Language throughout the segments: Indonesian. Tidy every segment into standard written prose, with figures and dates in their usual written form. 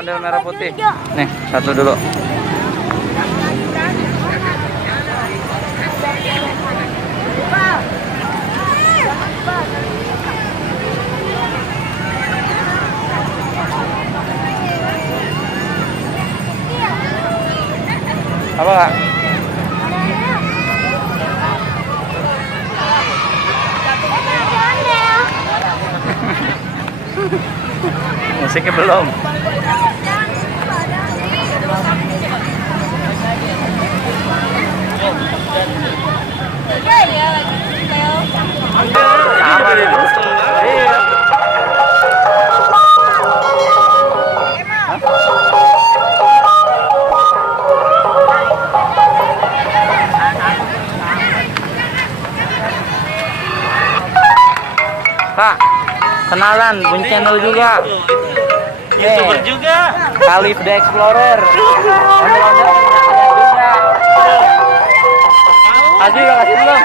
ondel-ondel merah putih. Nih, satu dulu. Apa Kak? Musiknya belum. Sama deh. Iya. Pak, kenalan, punya channel juga. YouTuber juga. Khalif the Explorer. Ondel-ondel juga. Kasih Kak, kasih belum?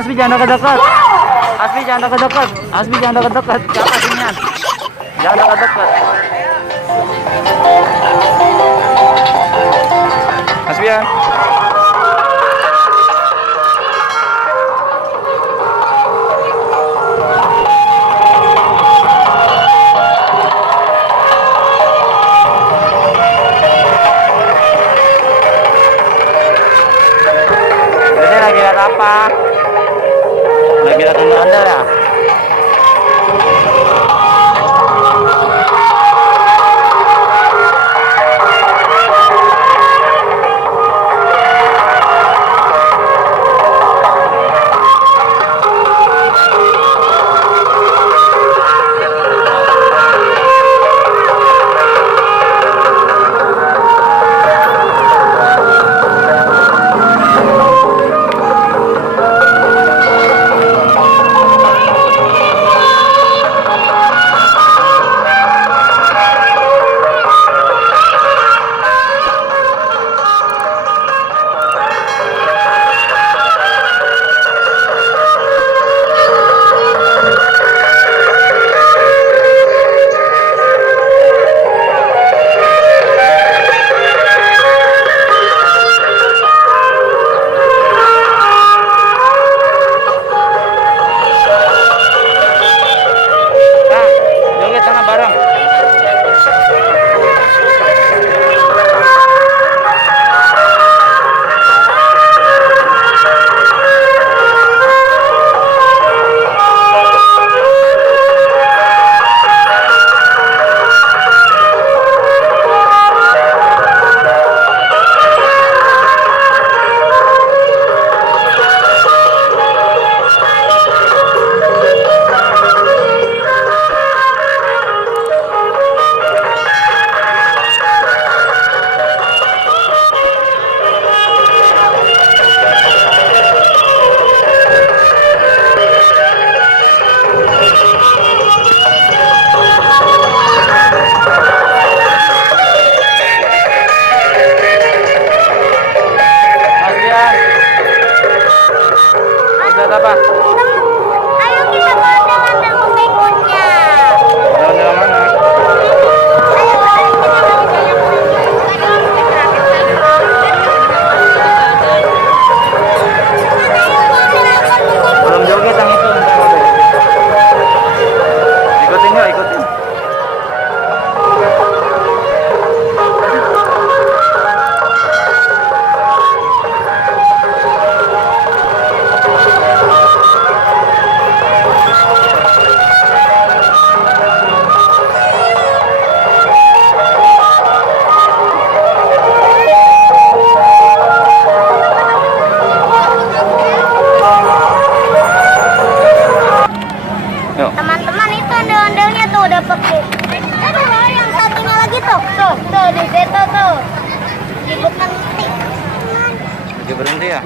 Asbi jangan dekat-dekat. Asbi jangan dekat-dekat. Asbi jangan dekat-dekat. Jangan sinian. Jangan dekat-dekat. Asbi ya. Jadi lagi lihat apa? Lagi lihat ondel-ondel ya? Apa? Ayo kita ondel-ondel berikutnya. Ondel-ondel mana? Belum joget yang itu. Ikutin yuk, ikutin. Teman-teman itu ondel-ondelnya tuh udah pergi. Ada loh yang satunya lagi tuh di situ tuh. Di bukan Berhenti ya?